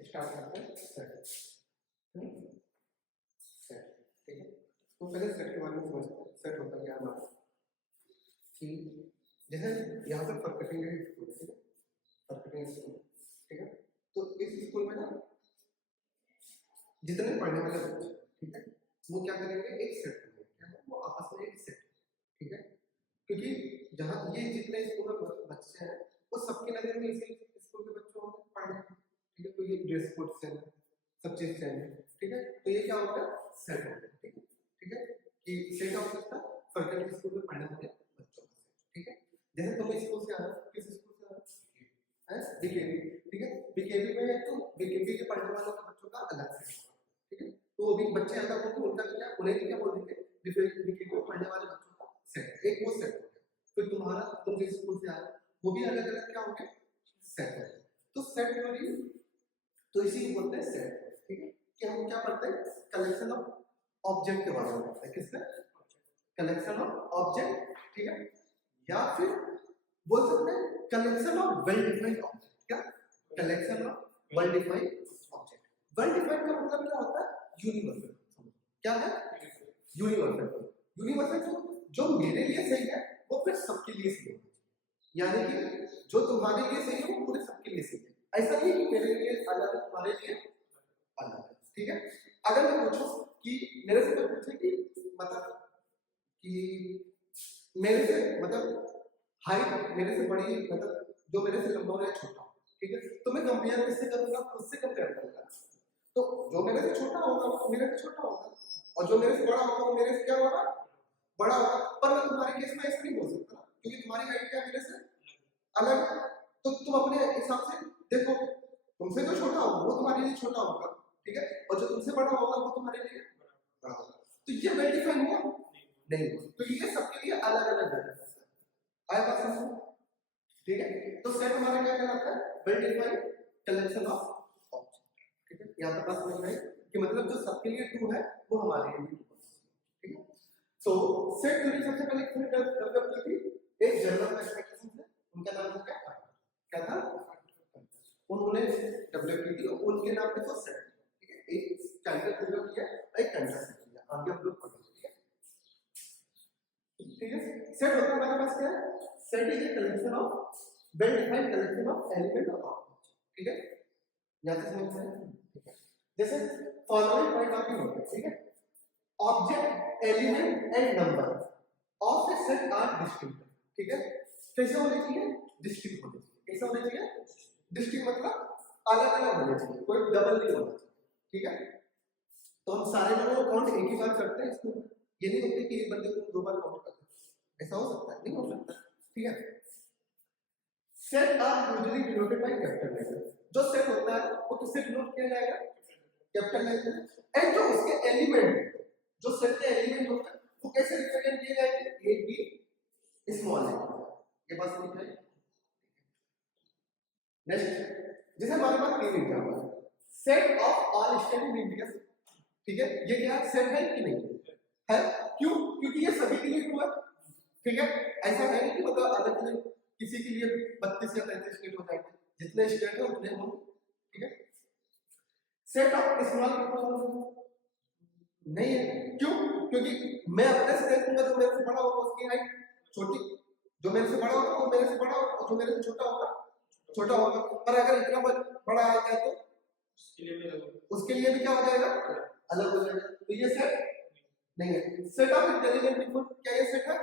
Start करते हैं set. Set ठीक है, तो पहले सेट के बारे में समझते हैं। सेट होता क्या हमारा कि जैसे यहाँ पे परकटिंग है स्कूल, ठीक है, परकटिंग स्कूल, ठीक है। तो इस स्कूल में ना जितने पढ़ने वाले बच्चे, ठीक है, वो क्या करेंगे, एक सेट करेंगे, वो आपस में एक सेट, ठीक है, क्योंकि जहाँ ये जितने स्कूल में बच्चे हैं वो सबकी नजर में इसी स्कूल के बच्चों को पढ़ने, ठीक है, तो ये ड्रेस कोड से है, सब चीज सेम है, ठीक है, तो ये क्या होगा, सेट होगा, ठीक है, ठीक है, कि सेट ऑफ इसका फर्कट स्कूल में पढ़ने वाले बच्चों का, ठीक है। जैसे तुम स्कूल से आ रहे हो, किस स्कूल से आ रहे हो, बीकेबी, ठीक है, बीकेबी में है तो बीकेबी के पढ़ने वालों के बच्चों का अलग सेट, ठीक है, तो अभी बच्चे अलग होंगे, उनका क्या, उन्हें क्या बोल देंगे, बीकेबी को पढ़ने वाले बच्चों का सेट, एक वो सेट हो गया। फिर तुम्हारा, तुम जिस स्कूल से आ रहे हो वो भी अलग अलग क्या होंगे, सेट है। तो सेट थ्योरी, तो इसी को बोलते हैं सेट, ठीक है, कि हम क्या पढ़ते हैं, कलेक्शन ऑफ ऑब्जेक्ट के बारे में पढ़ते हैं, किसका, कलेक्शन ऑफ ऑब्जेक्ट, ठीक है, या फिर बोल सकते हैं collection of well defined object, क्या, collection of well defined object. Well defined का मतलब क्या होता है, यूनिवर्सल, क्या है, यूनिवर्सल, यूनिवर्सल जो मेरे लिए सही है वो फिर सबके लिए सही है, यानी कि जो तुम्हारे लिए सही है वो पूरे सबके लिए सही है, ऐसा नहीं कि मेरे लिए अलग है तुम्हारे लिए अलग है, ठीक है। अगर मैं पूछूं कि मेरे से कोई पूछे कि मतलब कि मेरे से मतलब हाइट मेरे से बड़ी, मतलब जो मेरे से लंबा या छोटा, ठीक है, तो मैं कंपेयर किससे करूंगा, उससे कंपेयर करूंगा, तो जो मेरे से छोटा होगा वो मेरे से छोटा होगा, और जो मेरे से बड़ा होगा वो मेरे से क्या होगा, बड़ा होगा। पर मैं तुम्हारे केस में ऐसा नहीं बोल सकता, क्योंकि तुम्हारी हाइट क्या मेरे से अलग है, तो तुम अपने हिसाब से देखो, तुमसे जो छोटा होगा वो तुम्हारे लिए छोटा होगा, ठीक है, और जो तुमसे बड़ा होगा वो तुम्हारे लिए बड़ा होगा। तो ये वेल डिफाइन हुआ नहीं हुआ, तो ये सबके लिए अलग अलग है, आया बात समझ, ठीक है। तो सेट हमारा क्या कहलाता है, well defined collection of object, ठीक है, यहां तक बात समझ में आई कि मतलब जो सबके लिए ट्रू है वो हमारे लिए भी ट्रू है, ठीक है। तो सेट थ्योरी सबसे पहले किसने डेवलप की थी, एक जर्मन मैथमेटिशियन थे, उनका नाम था क्या था, उन्होंने डेवलप की थी, उनके नाम पे तो सेट, ठीक है, एक स्टैंडर्ड डेवलप किया, एक कंसेप्ट किया, आगे हम लोग पढ़ेंगे, ठीक है। सेट होता है हमारे पास क्या है, set is a collection of well defined collection of element of object, ठीक है, यहां से समझते हैं, ठीक है। जैसे फॉलोइंग पॉइंट ऑफ व्यू होता है, ठीक है, object element and number of a set are distinct, ठीक है, कैसे होने चाहिए, डिस्टिंक्ट होने चाहिए, कैसे होने चाहिए, डिस्टिंक्ट मतलब अलग अलग होने चाहिए, कोई डबल नहीं होना चाहिए, ठीक है। तो हम सारे लोगों को काउंट एक ही बार करते हैं, इसको ये नहीं होता कि एक बंदे को दो बार काउंट करते हैं, ऐसा हो सकता है, नहीं हो सकता, ठीक है। Set are usually denoted by capital letter, जो सेट होता है वो किससे डिनोट किया जाएगा, कैपिटल लेटर, एंड जो उसके एलिमेंट, जो सेट के एलिमेंट होते हैं वो कैसे रिप्रेजेंट किए जाएंगे, ए बी स्मॉल लेटर, ये बात समझ में आई। नेक्स्ट, जैसे हमारे पास तीन एग्जांपल है, set of all standing in India, ठीक है, ये क्या सेट है कि नहीं है, क्यों, क्योंकि ये सभी के लिए ट्रू है, ठीक है, ऐसा है कि मतलब अलग अलग किसी के लिए 32 या 33 स्टेट हो जाएंगे, जितने स्टेट है उतने होंगे, ठीक है। सेट ऑफ स्मॉल नहीं है, क्यों, क्योंकि मैं अपने से देखूंगा जो मेरे से बड़ा होगा उसकी हाइट छोटी, जो मेरे से बड़ा होगा वो मेरे से बड़ा होगा, और जो मेरे से छोटा होगा छोटा होगा, पर अगर इतना बड़ा आ गया तो उसके लिए भी क्या हो जाएगा, अलग हो जाएगा, तो ये सेट नहीं है। सेट ऑफ इंटेलिजेंट पीपल, क्या ये सेट है,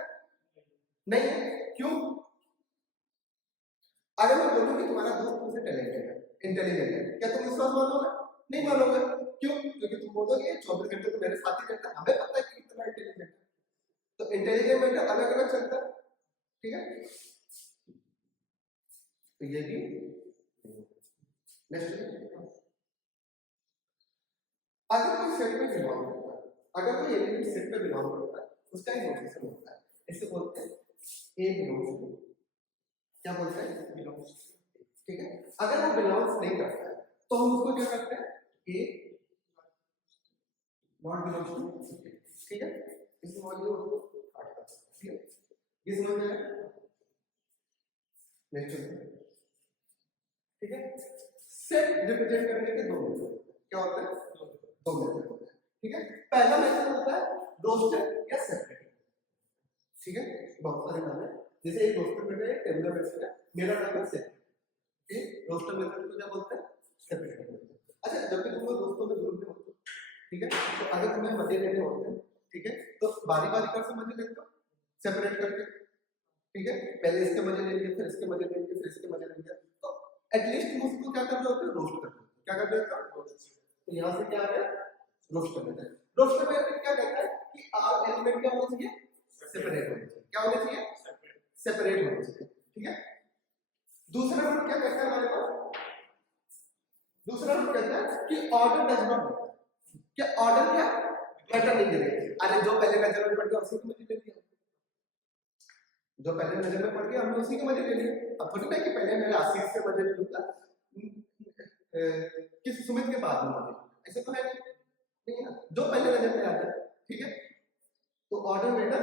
नहीं है, क्यों, अगर मैं बोलूं कि तुम्हारा दोस्त तुमसे टैलेंटेड है, इंटेलिजेंट है, क्या तुम विश्वास मानोगे, नहीं मानोगे, क्यों, क्योंकि तुम बोलोगे 24 घंटे तो मेरे साथ ही रहता है, हमें पता है कि कितना इंटेलिजेंट है, तो इंटेलिजेंट बेटा अलग अलग चलता है, ठीक है, तो ये भी नेक्स्ट, अगर कोई सेट में बिलोंग करता है, अगर कोई एलिमेंट सेट में बिलोंग करता है उसका एक नोटेशन होता है, इसे बोलते हैं ए बिलोंग्स टू, क्या बोलते हैं, बिलोंग्स, ठीक है। अगर वो बिलोंग्स नहीं करता है तो हम उसको क्या करते हैं, ए नॉट बिलोंग्स टू, ठीक है, इस मॉड्यूल को काट करते हैं, ठीक है, ये समझ में आया, नेक्स्ट, ठीक है। सेट रिप्रेजेंट करने के दो मेथड होते हैं। क्या होता है? दो मेथड होते हैं। ठीक है, पहला मेथड होता है रोस्टेड या सेपरेट। ठीक है, बहुत सारे नाम है, जैसे एक रोस्टेड मेथड है, टेबुलर मेथड है, मेरा नाम है सेपरेट। ठीक, रोस्टेड मेथड को क्या बोलते हैं? Separate method. अच्छा, जब भी तुम लोग दोस्तों में ग्रुप में होते हो, ठीक है, तो अगर तुम्हें मजे लेने होते हैं, ठीक है, तो बारी बारी कर से मजे लेते हो सेपरेट करके। ठीक है, पहले इसके मजे लेंगे, फिर इसके मजे लेंगे, फिर इसके मजे लेंगे, तो एटलीस्ट तुम उसको क्या कर रहे होते हो? रोस्ट कर रहे हो। क्या कर रहे हो? तो यहाँ से क्या आ गया? रोस्ट कर देते हैं। रोस्ट में क्या कहता है कि आर एलिमेंट क्या होना चाहिए? सेपरेट होना चाहिए। क्या होना चाहिए? सेपरेट होना चाहिए। ठीक है, दूसरा रूल क्या कहता है हमारे पास? दूसरा रूल कहता है कि ऑर्डर डज नॉट मैटर। क्या ऑर्डर क्या मैटर नहीं करेगा? अरे जो पहले नजर में पड़ गया उसी को मजे ले लिया, जो पहले नजर में पड़ गया हमने उसी के मजे ले लिए। अब थोड़ी ना कि पहले मैं आशीष के मजे लूंगा किस सुमित के बाद में मजे, ऐसे तो है नहीं है ना, जो पहले नजर में आ जाए। ठीक है, तो ऑर्डर मैटर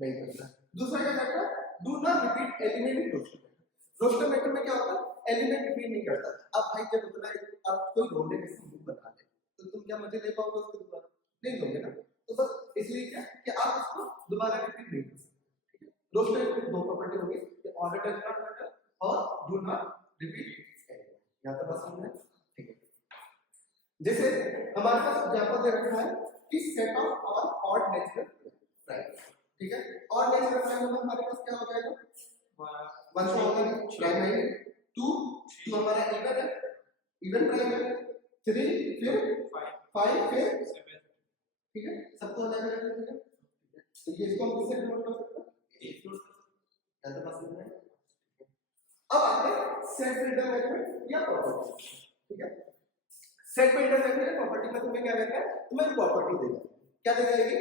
नहीं करता। दूसरा क्या कहता है? Do not repeat element in roster method. Roster method में क्या होता है? एलिमेंट रिपीट नहीं करता। अब भाई जब उतना अब कोई रोने के समूह बना दे तो तुम क्या मजे ले पाओगे उसको? दोबारा नहीं दोगे ना, तो बस इसलिए क्या कि आप उसको दोबारा रिपीट नहीं कर सकते। ठीक है, रोस्टर में दो प्रॉपर्टी होगी कि ऑर्डर डज नॉट मैटर और डू नॉट रिपीट एलिमेंट। यहां तक बात समझ में? ठीक है, जैसे हमारे पास एग्जांपल दे रखा है कि set of all odd natural prime. ठीक है, ऑड नेचुरल प्राइम में हमारे पास क्या हो जाएगा? 1 से होगा प्राइम है, 2 हमारा इवन है, इवन प्राइम है, 3 फिर 5 फिर 7। ठीक है, सबको हो जाएगा। ठीक है, तो ये इसको हम किससे डिनोट कर सकते हैं? एक फ्लोट कर सकते हैं। पास में अब आते हैं सेट बिल्डर मेथड या प्रॉपर्टी। ठीक है, सेट बिल्डर मेथड या प्रॉपर्टी में तुम्हें क्या कहता है? तुम्हें प्रॉपर्टी देगा। क्या दे जाएगी?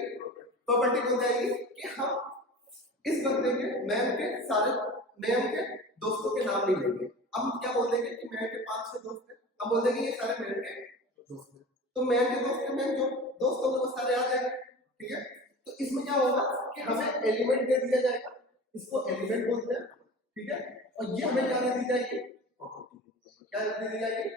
प्रॉपर्टी कौन जाएगी कि हम इस बंदे के मैम के सारे मैम के दोस्तों के नाम नहीं लेंगे। हम क्या बोल देंगे कि मैम के 5-6 दोस्त हैं, हम बोल देंगे ये सारे मैम के दोस्त हैं, तो मैम के दोस्त के मैम जो दोस्त होंगे वो सारे आ जाएंगे। ठीक है, तो इसमें क्या होगा कि हमें एलिमेंट दे दिया जाएगा, इसको एलिमेंट बोलते हैं। ठीक है, और ये हमें क्या दे दी जाएगी? प्रॉपर्टी। क्या दे दी जाएगी?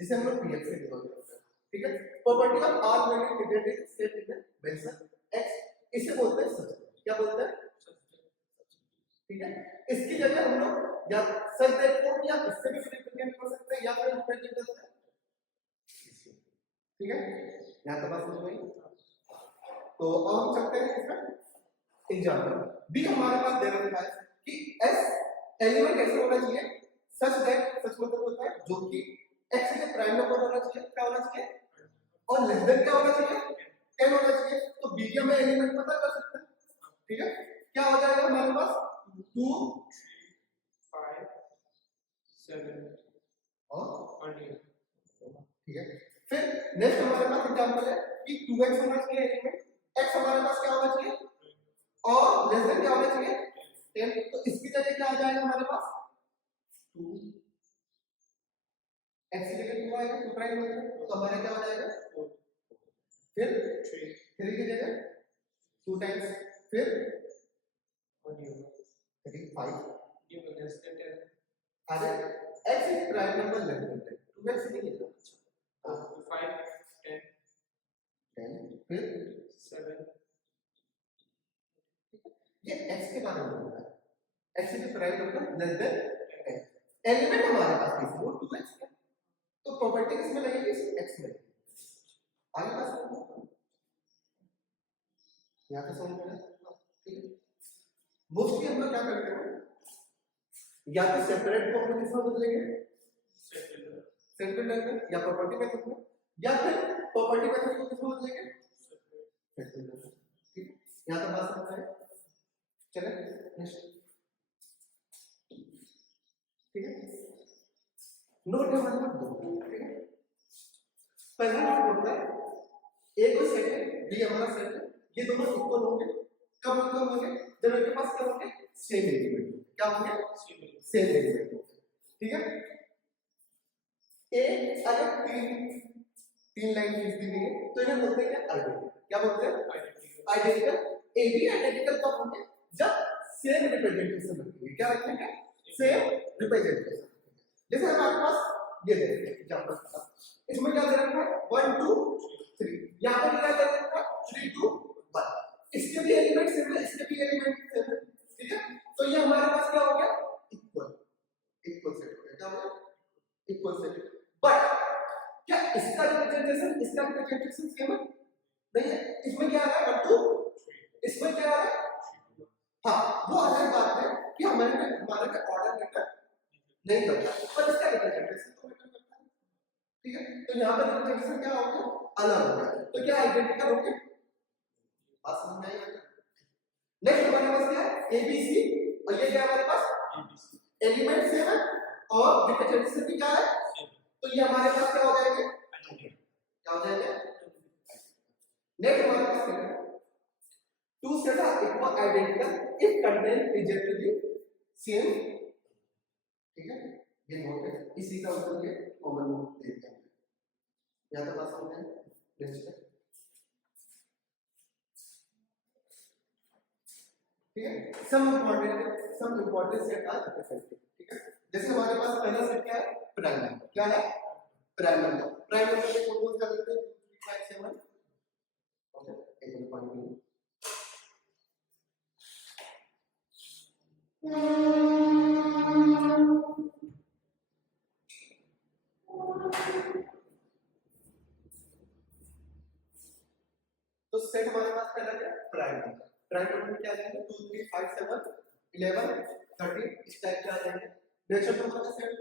जिसे हम लोग पीएफ से डिनोट करते हैं। ठीक है, property of are value related set in mention x, इसे बोलते हैं सब्सेट। क्या बोलते हैं? ठीक है, इसकी जगह हम लोग या सच दैट को या इससे भी रिप्रेजेंट कर सकते हैं या फिर रिप्रेजेंट कर सकते हैं। ठीक है, यहां तक बात समझ में आई? तो अब हम चलते हैं इसका एग्जांपल। बी हमारे पास दे रखा है कि एस एलिमेंट ऐसे होना चाहिए सच दैट, सच मतलब होता है जो कि एक्स के प्राइम नंबर होना चाहिए। क्या होना चाहिए? और लेस देन क्या होना चाहिए? 10 होना चाहिए। तो बी के में एलिमेंट पता कर सकते हैं। ठीक है, क्या हो जाएगा हमारे पास? 2 5 7 और 8। ठीक है, फिर नेक्स्ट हमारे पास एग्जांपल है कि 2x होना चाहिए एलिमेंट, x हमारे पास क्या होना चाहिए और लेस देन क्या होना चाहिए? 10। तो इसकी जगह क्या आ जाएगा हमारे पास? 2 x की जगह 2 आएगा, 2 प्राइम हो जाएगा, तो हमारा क्या हो जाएगा? 4। फिर 3 की जगह 2 टाइम्स, फिर 3 5 ये लेस देन 10 आ जाएगा। x is prime number less than 10, 2x नहीं है। 5 10 फिर 7। ये x के बारे में बोल रहा है, x is prime number less than 10। Element हमारे पास किसी वो 2x है, तो प्रॉपर्टी किसमें लगेगी? x में। आगे बात यहाँ पे समझ में? ठीक है, मोस्टली हम लोग क्या करते हैं, या तो सेपरेट को हम किसमें बदलेंगे? सेट बिल्डर में, या प्रॉपर्टी मेथड में, या फिर प्रॉपर्टी मेथड को किसमें बदलेंगे? Set builder. ठीक है, यहाँ तक बात समझ में? चले नेक्स्ट। ठीक है, नोट है हमारे पास 2। ठीक है, पहला नोट होता है ए को सेट है, बी हमारा सेट है, ये दोनों इक्वल होंगे। कब इक्वल होंगे? जब इनके पास क्या होंगे? Same element. क्या होंगे? Same element. ठीक है, ए अगर तीन लाइन खींच दी गई है तो इन्हें बोलते हैं क्या? आइडेंटिकल। क्या बोलते हैं? आइडेंटिकल। ए बी आइडेंटिकल कब होंगे? जब सेम रिप्रेजेंटेशन रखेंगे। क्या रखेंगे? Same representation. जैसे हमारे पास ये देखिए एग्जांपल, इसमें क्या दे रखा है 1 2 3, यहां पर क्या दे रखा है 3 2 1, इसके भी एलिमेंट सेम है, इसके भी एलिमेंट सेम है, ठीक है। तो ये हमारे पास क्या हो गया इक्वल, इक्वल सेट हो गया, क्या हो गया इक्वल सेट। बट क्या इसका रिप्रेजेंटेशन सेम है? नहीं है, इसमें क्या आ रहा है 1 2, इसमें क्या आ रहा है, हाँ वो अलग बात है कि हमारे में ऑर्डर मैटर नहीं करता, पर इसका रिप्रेजेंटेशन तो मैटर करता है, ठीक है। तो यहाँ पर रिप्रेजेंटेशन क्या हो गया अलग हो गया, तो क्या आइडेंटिकल हो गया, बात समझ में आई? नेक्स्ट हमारे पास क्या है एबीसी, और ये क्या हमारे पास एलिमेंट सेम है और रिप्रेजेंटेशन भी क्या है, तो ये हमारे पास क्या हो जाएगा, क्या हो जाएगा। नेक्स्ट हमारे पास क्या है two sets are equal identical if content is to be same, ठीक है। ये नोट है, इसी का उत्तर ये कॉमन नोट दे दिया यहां तक, बात समझ में? नेक्स्ट है, ठीक है। Some important set are represented, ठीक है। जैसे हमारे पास पहला सेट क्या है प्राइम नंबर, क्या है प्राइम नंबर, प्राइम नंबर को कंपोज कर लेते हैं 2 3 5 7, ओके एक मिनट पानी पी। तो सेट हमारे पास पहला क्या प्राइम नंबर, प्राइम नंबर में क्या आ जाएंगे 2 3 5 7 11 13, इस टाइप के आ जाएंगे। नेचुरल नंबर का सेट,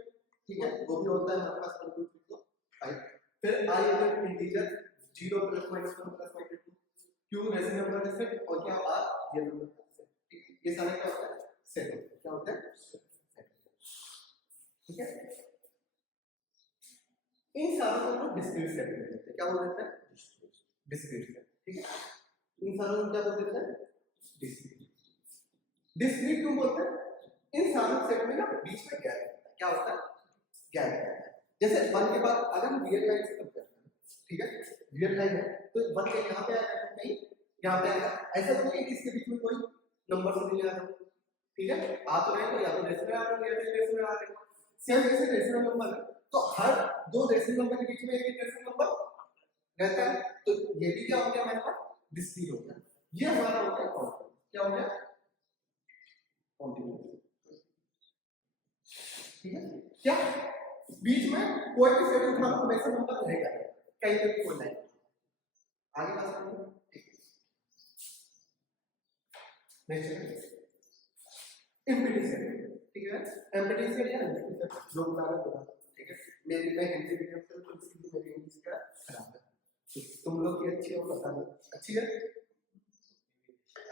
ठीक है, वो भी होता है हमारे पास 1 2 3 4 5। फिर I even integer 0 plus minus 1 plus minus 2, Q rational number का सेट, और क्या आर रियल नंबर का सेट, ठीक है। ये सारे क्या होता है सेट, क्या होता है सेट, ठीक है। इन सारों को हम डिस्क्रीट सेट बोलते हैं, क्या बोल देते हैं डिस्क्रीट सेट, ठीक है। इन सारों को क्या बोल देते हैं डिस्क्रीट, डिस्क्रीट क्यों बोलते हैं, इन सारों सेट में ना बीच में गैप होता है, क्या होता है गैप होता है। जैसे 1 के बाद अगर हम रियल लाइन से कंपेयर करें, ठीक है, रियल लाइन है तो 1 के यहां पे आएगा तो नहीं यहां पे आएगा, ऐसा तो नहीं कि इसके बीच में कोई नंबर से नहीं आ रहा, ठीक है, आ तो रहे तो या तो रेशनल आ रहा है या तो इरेशनल आ रहा है। सेम जैसे रेशनल नंबर है तो हर दो रेशनल नंबर के बीच में एक इरेशनल नंबर रहता है, तो ये भी क्या हो गया हमारे पास डिस्क्रीट हो गया। ये हमारा हो गया कॉन्टिन्यूस, क्या हो गया कॉन्टिन्यूस, ठीक है। क्या बीच में कोई भी सेट उठा लो वैसे नंबर रहेगा कहीं पे भी कोई नहीं, आगे बात करेंगे, ठीक है। नेक्स्ट इम्पीडेंस सेट, ठीक है, इम्पीडेंस सेट या इम्पीडेंस सेट जो बुला रहे हो, ठीक है। मेरी मैं हिंदी मीडियम से तो इसलिए मेरी इंग्लिश का खराब है, तुम लोग की अच्छी हो पता नहीं, अच्छी है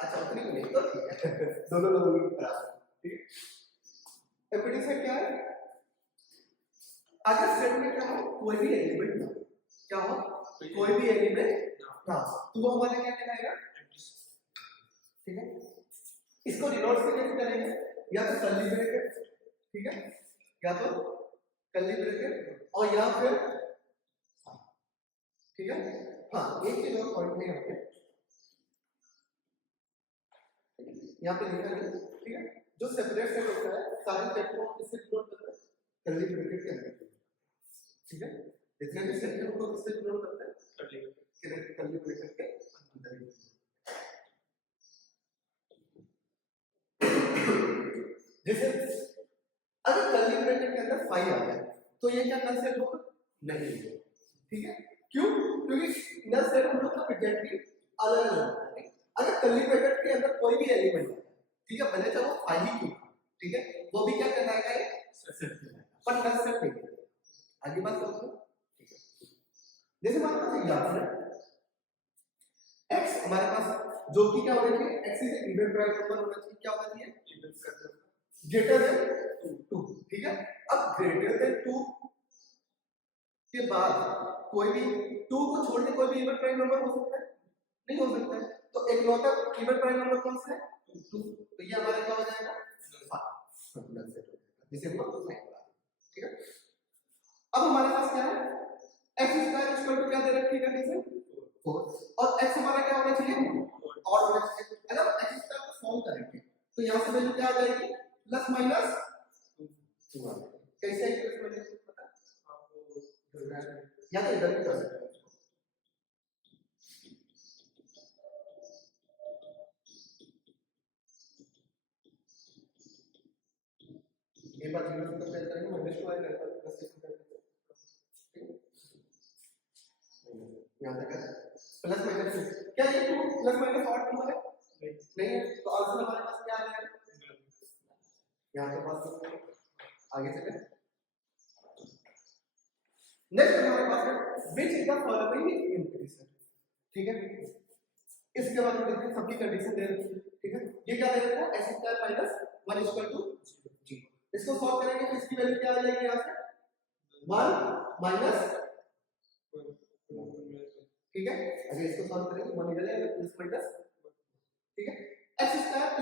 अच्छा उतनी नहीं तो ठीक है दोनों लोगों की खराब है, ठीक है। इम्पीडेंस सेट क्या है, अगर सेट में क्या हो कोई भी एलिमेंट ना हो, क्या हो कोई भी एलिमेंट ना हो तो वो हमारा क्या कहलाएगा, ठीक है। इसको डिनोट से कैसे करेंगे, या तो कर्ली ब्रैकेट, ठीक है, या तो कर्ली ब्रैकेट और या फिर, ठीक है। हाँ एक चीज और पॉइंट में यहाँ पे लिखा है, ठीक है, जो सेपरेट सेट होता है सारे सेट को किससे डिनोट करते हैं कर्ली ब्रैकेट के अंदर, ठीक है। जितने भी सेट हैं उनको किससे डिनोट करते हैं कर्ली ब्रैकेट के अंदर। जैसे अगर कर्ली ब्रैकेट के अंदर 5 आ जाए तो ये क्या नल सेट होगा नहीं होगा, ठीक है। क्यों, क्योंकि नल सेट हम लोग का प्रोजेक्टिव अलग अलग है। अगर कर्ली ब्रैकेट के अंदर कोई भी एलिमेंट है, ठीक है, भले चाहे वो 5 ही क्यों, ठीक है, वो भी क्या कहलाएगा सेट, पर नल सेट नहीं है। आगे बात करते हैं, ठीक है। जैसे हमारे पास एग्जांपल है x हमारे पास जो कि क्या होना चाहिए x is even prime number होना चाहिए, क्या होना चाहिए ग्रेटर देन 2, ठीक है। अब ग्रेटर देन 2 के बाद कोई भी 2 को छोड़ के कोई भी इवन प्राइम नंबर हो सकता है नहीं हो सकता है, तो एक लौता इवन प्राइम नंबर कौन सा है 2, तो ये हमारा क्या हो जाएगा 5 जिसे हम लोग फाइंड करा, ठीक है। अब हमारे पास क्या है x स्क्वायर इक्वल टू क्या दे रखी है कंडीशन 4, और x हमारा क्या होना चाहिए और होना चाहिए। अगर x स्क्वायर को सॉल्व करेंगे तो यहां से वैल्यू क्या आ जाएगी प्लस माइनस 2 कैसे इक्वेशन इधर भी कर सकते हैं इसको। ये बात 0 से कंपेयर करेंगे -2 आएगा प्लस से कंपेयर करेंगे, यहाँ तक है प्लस माइनस। क्या ये 2 प्लस माइनस ऑड नंबर है? नहीं है, तो आंसर हमारे पास क्या आ जाएगा? यहाँ तो पास आगे चले। नेक्स्ट हमारे पास है which is the following is increase, ठीक है। इसके बाद देखते हैं सबकी कंडीशन दे रखी है, ठीक है। ये क्या दे रखा है x² - 1 = 0। इसको सॉल्व करेंगे तो इसकी वैल्यू क्या आ जाएगी यहाँ से 1 - ठीक है। अगर इसको सॉल्व करेंगे 1 निकल जाएगा प्लस माइनस, ठीक है। x² +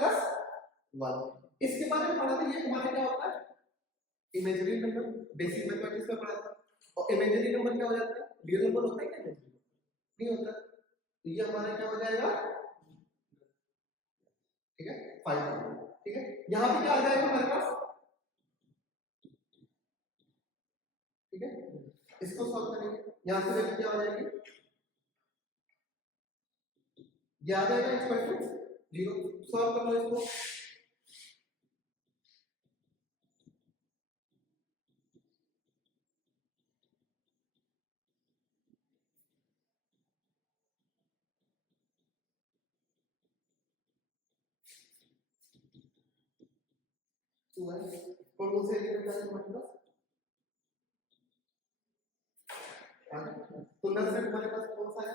1 इसके बाद हम पढ़ा था ये हमारा क्या होता है इमेजिनरी नंबर, बेसिक मैथमेटिक्स में पढ़ा था। और इमेजिनरी नंबर क्या हो जाता है? रियल नंबर होता है क्या? नहीं होता। तो ये हमारा क्या हो जाएगा, ठीक है 5, ठीक है। यहाँ पे क्या आ जाएगा हमारे पास, ठीक है। इसको सॉल्व करेंगे, यहाँ से वैल्यू क्या हो जाएगी, ये आ जाएगा इक्वल टू 0। सॉल्व कर लो इसको, कौन से एलिमेंट का मतलब तुलना से हमारे पास कौन सा है?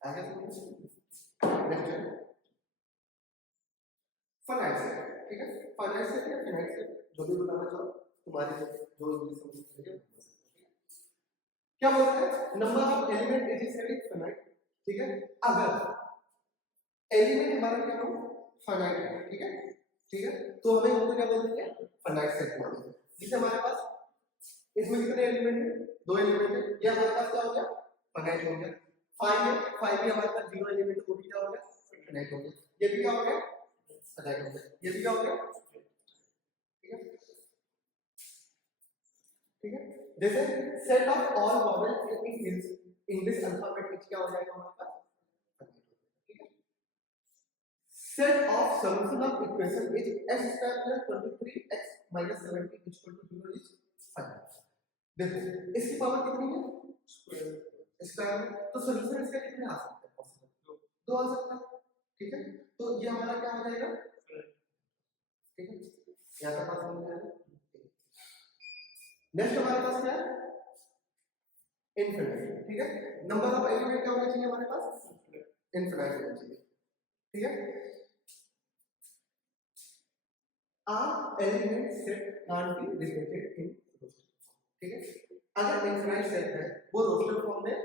आगे नेक्स्ट फाइनाइट सेट, ठीक है। फाइनाइट सेट या फाइनाइट सेट जो भी बताना चाहो तुम्हारे जो इंग्लिश समझ रहे हो, क्या बोलते हैं number of element is set is finite, ठीक है। अगर एलिमेंट हमारा क्या हो फाइनाइट है, ठीक है, ठीक है, तो हमें उनको क्या बोलते हैं फाइनाइट सेट बोलते हैं। जैसे हमारे पास इसमें कितने एलिमेंट है? 2 एलिमेंट है, ये हमारे पास क्या हो गया फाइनाइट हो गया। 5 है, 5 भी हमारे पास 0 एलिमेंट है, वो भी क्या हो गया फाइनाइट हो गया। ये भी क्या हो गया फाइनाइट हो गया, ये भी क्या हो गया, ठीक है, ठीक है। जैसे set of all vowel in English alphabet क्या हो जाएगा हमारे पास, ठीक है। Set of solution of equation is x² + 23x - 17 = 0 is 5। देखो इसकी पावर कितनी है स्क्वायर में, तो सॉल्यूशन इसका कितने आ सकते हैं पॉसिबल 2 आ सकता है, ठीक है। तो ये हमारा क्या हो जाएगा, ठीक है, यहाँ तक बात समझ में आ रही है। नेक्स्ट हमारे पास क्या है इनफिनिट, ठीक है। नंबर ऑफ एलिमेंट क्या होना चाहिए हमारे पास इनफिनिट होना चाहिए, ठीक है। Are element set can't be repeated in roster, ठीक है। अगर इनफिनिट सेट है वो रोस्टर फॉर्म में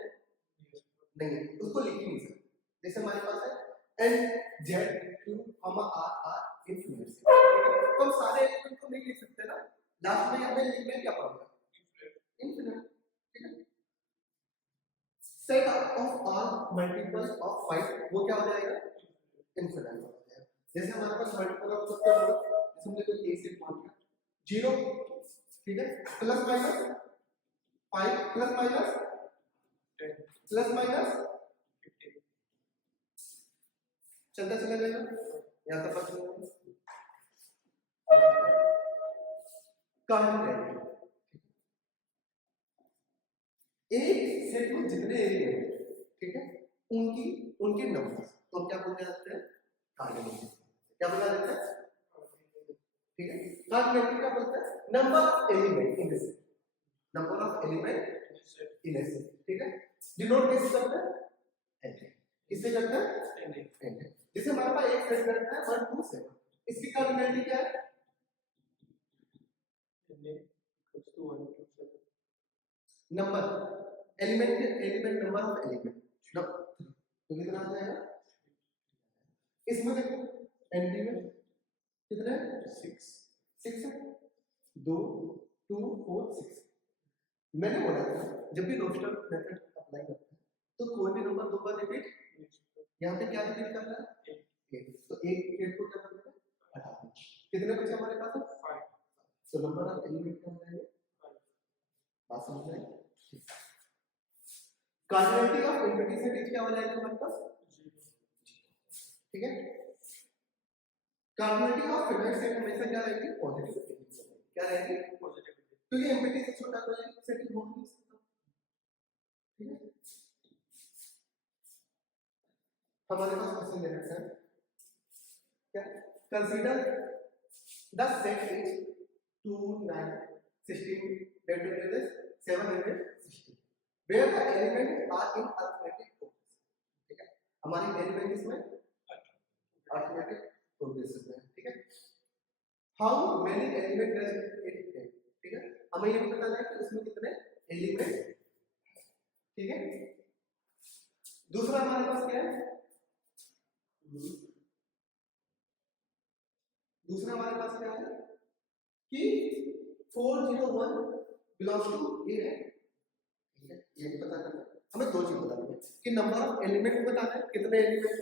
नहीं, उसको लिख ही नहीं सकते। जैसे हमारे पास है n z q r r infinite, तो हम सारे एलिमेंट को नहीं लिख सकते ना, लास्ट में हमें लिखना क्या पड़ेगा इनफिनिट, ठीक है। Set of are multiple of 5 वो क्या हो जाएगा इनफिनिट हो जाएगा। जैसे हमारे पास मल्टीपल ऑफ सबसे बड़ा जैसे हमने कोई a सेट मान लिया 0, ठीक है, plus minus 5 plus minus 10 plus minus 15 चलता चला जाएगा, यहाँ तक बात समझ कांटेंट। एक सेट में जितने एलिमेंट, ठीक है, उनकी उनके नंबर तो हम क्या बोलते हैं कांटेंट, क्या बोला जाता है, ठीक है। कांटेंट क्या बोलते हैं number of element in this, number of element in this, ठीक है। डिनोट कैसे करते हैं एन, किससे करते हैं एन। जैसे हमारे पास एक सेट करता है 1 2 7, इसकी कांटेंट क्या है number element number of element तो कितना आ जाएगा, इसमें देखो एनडी में कितने 6 है 2 2 4 6। मैंने बोला था जब भी रोस्टर मेथड अप्लाई करते हैं तो कोई भी नंबर दो बार रिपीट, यहाँ पे क्या रिपीट करना है 8, तो एक 8 को क्या करना है हटा दें, कितने बचे हमारे पास 5, तो नंबर ऑफ एलिमेंट क्या हो जाएंगे 5। Cardinality of empty set is क्या हो जाएगा हमारे पास, ठीक है। कार्डिनलिटी ऑफ फिनाइट सेट हमेशा क्या रहेगी, पॉजिटिव, क्या रहेगी, पॉजिटिव, क्योंकि एम्प्टी से छोटा कोई सेट हो नहीं सकता, ठीक है। हमारे पास क्वेश्चन दे रखा है क्या, consider the set is 2 9 16 that is 760 where the elements are in arithmetic progress, ठीक है। हमारी एलिमेंट इसमें arithmetic progress में, ठीक है। how many element does it take, ठीक है। हमें ये भी पता है कि इसमें कितने एलिमेंट, ठीक है। दूसरा हमारे पास क्या है, दूसरा हमारे पास क्या है कि 401 बिलोंग्स टू ए है, ठीक है। ये भी पता करना है हमें, दो चीज बतानी है कि नंबर ऑफ एलिमेंट बताना है, कितने एलिमेंट है,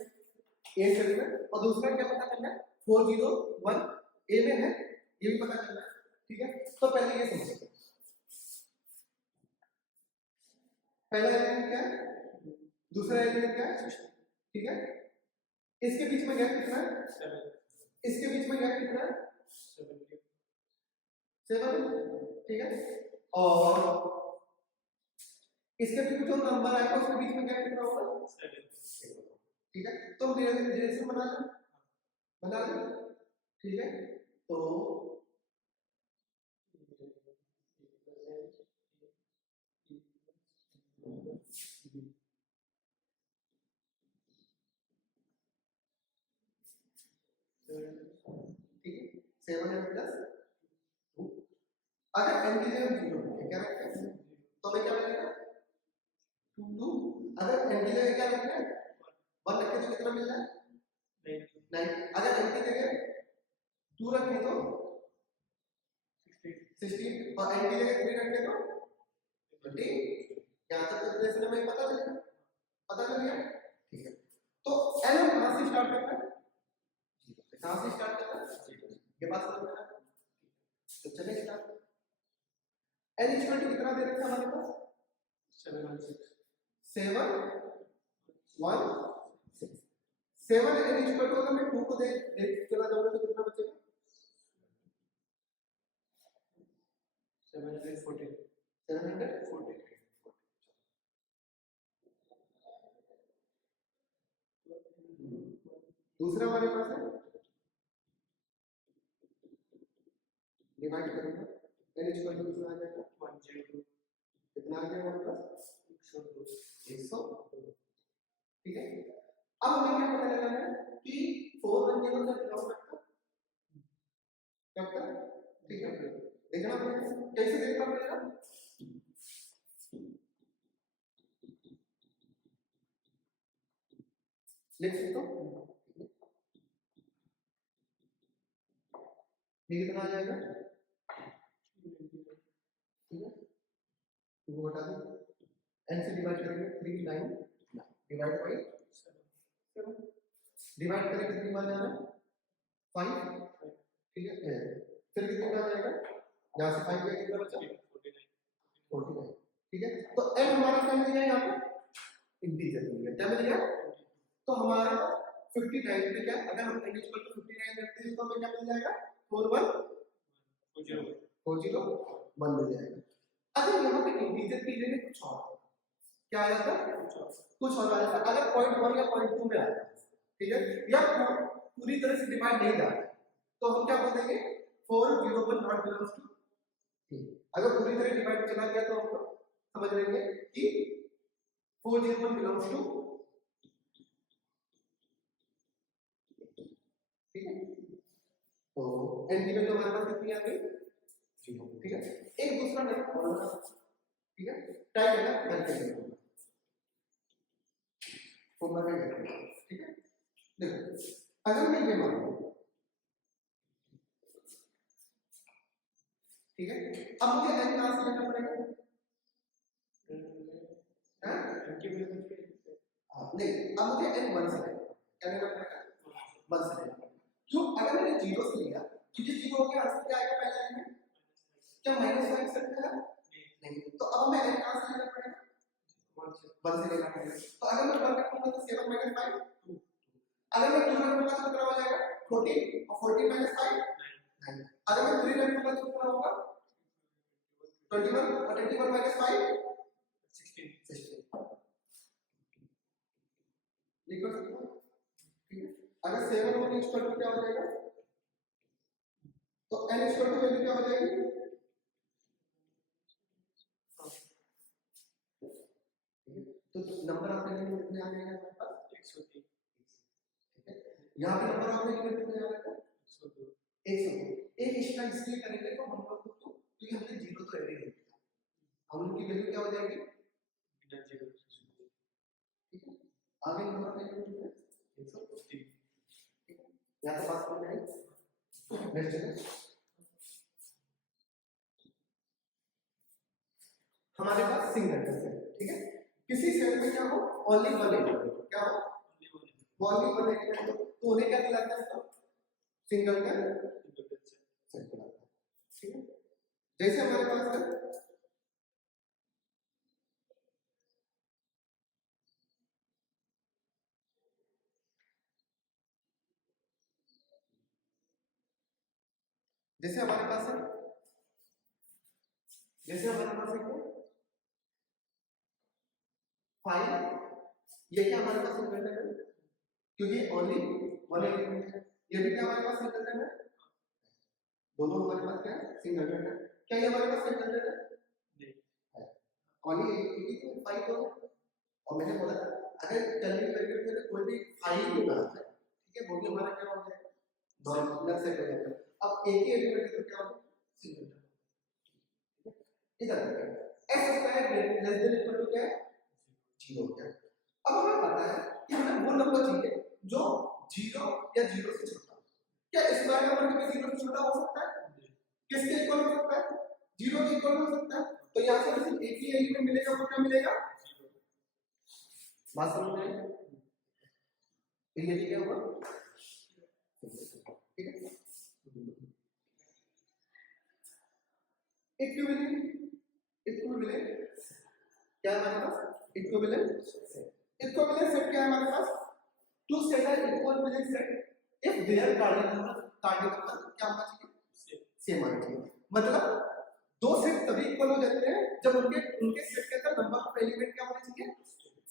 8 एलिमेंट, और दूसरा क्या पता करना है 401 ए में है, ये भी पता करना है, ठीक है। तो पहले ये समझते हैं, पहला एलिमेंट क्या है, दूसरा एलिमेंट क्या है, ठीक है। इसके बीच में गैप कितना है, 7, इसके बीच में गैप कितना है, 7, ठीक है। और इसके बीच में जो नंबर आएगा उसके बीच में गैप कितना होगा, 7, ठीक है। तो धीरे धीरे से बना लें, ठीक है। तो ठीक है, 7 है प्लस 2, अगर n की जगह 0 है क्या रखते हैं, तो हमें क्या मिलेगा 2, अगर n की जगह क्या रखते हैं 1 रखें तो कितना मिल रहा है 9, अगर n की जगह 2 रखें तो 16, और n की जगह 3 रखें तो 20, यहाँ तक कैलकुलेशन हमें पता चल गया, ठीक है। तो n हम कहाँ से स्टार्ट करना है, कहाँ से स्टार्ट करना है, ये बात समझ में आ रहा है, तो चलिए स्टार्ट। n इक्वल टू कितना दे रखा है हमारे पास, 716, 7 n इक्वल टू, अगर मैं 2 को देख चला जाऊंगा तो कितना बचेगा, 740, दूसरा हमारे पास है डिवाइड करेंगे, n इक्वल टू कितना आ जाएगा 102, कितना आ गया हमारे पास 102, ठीक है। अब हमें क्या पता लगाना है कि 410 का बिलोंग करता है, ठीक है। देखना पड़ेगा, कैसे देखना पड़ेगा, लिख सकता हूँ, ये कितना आ जाएगा, ठीक है। 2 हटा दो, n से डिवाइड करेंगे 399 डिवाइड बाय 7, डिवाइड करेंगे कितनी बार जाना 5, ठीक है। फिर कितना आ जाएगा, यहाँ से 5 गया कितना बचा 49, ठीक है। तो n हमारा क्या मिल गया, यहाँ पे इंटीजर मिल गया, क्या मिल गया, तो हमारा 59 पे क्या, अगर हम n इक्वल टू 59 रखते हैं तो हमें क्या मिल जाएगा 41401 मिल जाएगा। अगर यहाँ पे इंटीजर की जगह कुछ और क्या आया था, कुछ और आया था, अगर 0.1 या 0.2 में आया, ठीक है, या पूरी तरह से डिवाइड नहीं जा रहा तो हम क्या बोलेंगे 401 नॉट बिलोंग्स टू, अगर पूरी तरह डिवाइड चला गया तो हम समझ लेंगे कि 401 बिलोंग्स टू, ठीक है। तो n की वैल्यू हमारे पास कितनी आ गई 0, ठीक है। एक दूसरा मेथड फॉर्मूला, ठीक है, टाइप है ना करके फॉर्मूला में करके, ठीक है। देखो अगर मैं ये मान लूं, ठीक है, अब मुझे n कहां से लेना पड़ेगा, हां नहीं, अब मुझे n 1 से लेना, क्या लेना पड़ेगा 1 से लेना, क्यों, अगर मैंने 0 से लिया तो ये 0 हो गया, आंसर क्या आएगा पहला एलिमेंट, क्या -5 सकता है नहीं, तो अब मैं n कहां से लेना पड़ेगा 1 से लेना है। तो अगर मैं 1 रखूंगा तो 7 - 5 2, अगर मैं 2 रखूंगा तो कितना हो जाएगा 14, और 14 - 5 9, अगर मैं 3 रखूंगा तो कितना होगा 21, और 21 - 5 16। ये कर सकते हो, ठीक है। अगर 7 1 इक्वल टू क्या हो जाएगा, तो n इक्वल टू वैल्यू क्या हो जाएगी, तो नंबर आपने कितने आ जाएगा हमारे पास 103, ठीक है। यहाँ पे नंबर आपने कितने आ जाएगा 102। एक एक्स्ट्रा इसलिए करेंगे तो हम लोग को, क्योंकि हमने जीरो तो ऐड ही नहीं किया, हम लोग की वैल्यू क्या हो जाएगी बिना जीरो, ठीक है। आगे नंबर पे कितने है 103, ठीक है। यहाँ से बात करना है नेक्स्ट हमारे पास सिंगल है, ठीक है। किसी सेल में क्या हो ओनली 1 एलिमेंट, क्या हो ओनली 1 एलिमेंट, तो उन्हें क्या कहलाता है, तो सिंगल का सेल कहलाता है, ठीक है। जैसे हमारे पास है जैसे हमारे पास है जैसे हमारे पास है 5, ये क्या हमारे पास सिंगल है क्योंकि ओनली 1 एलिमेंट है, ये भी क्या हमारे पास सिंगल है, दोनों हमारे पास क्या है सिंगल है, क्या ये हमारे पास सिंगल है नहीं है, ओनली एक ही 5 हो। और मैंने बोला था अगर टर्निंग ब्रैकेट में कोई भी 5 ही ना आता है, ठीक है, वो भी हमारा क्या हो जाएगा नॉन सेट हो जाएगा। अब एक ही एलिमेंट है तो क्या होगा सिंगल, इधर x square less than equal to क्या है 0 क्या। अब हमें पता है कि हमें वो नंबर चाहिए जो 0 या 0 से छोटा, क्या स्क्वायर नंबर कभी 0 से छोटा हो सकता है, किसके इक्वल हो सकता है 0 के इक्वल हो सकता है, तो यहां से सिर्फ एक ही एलिमेंट मिलेगा, वो क्या मिलेगा बात समझ में आई, तो ये भी क्या होगा ठीक है। इक्विवेलेंट क्या है हमारे पास इक्विवेलेंट सेट क्या है हमारे पास two set are equivalent set if their cardinal क्या होना चाहिए सेम होना चाहिए, मतलब दो सेट तभी इक्वल हो जाते हैं जब उनके सेट के अंदर नंबर ऑफ एलिमेंट क्या होने चाहिए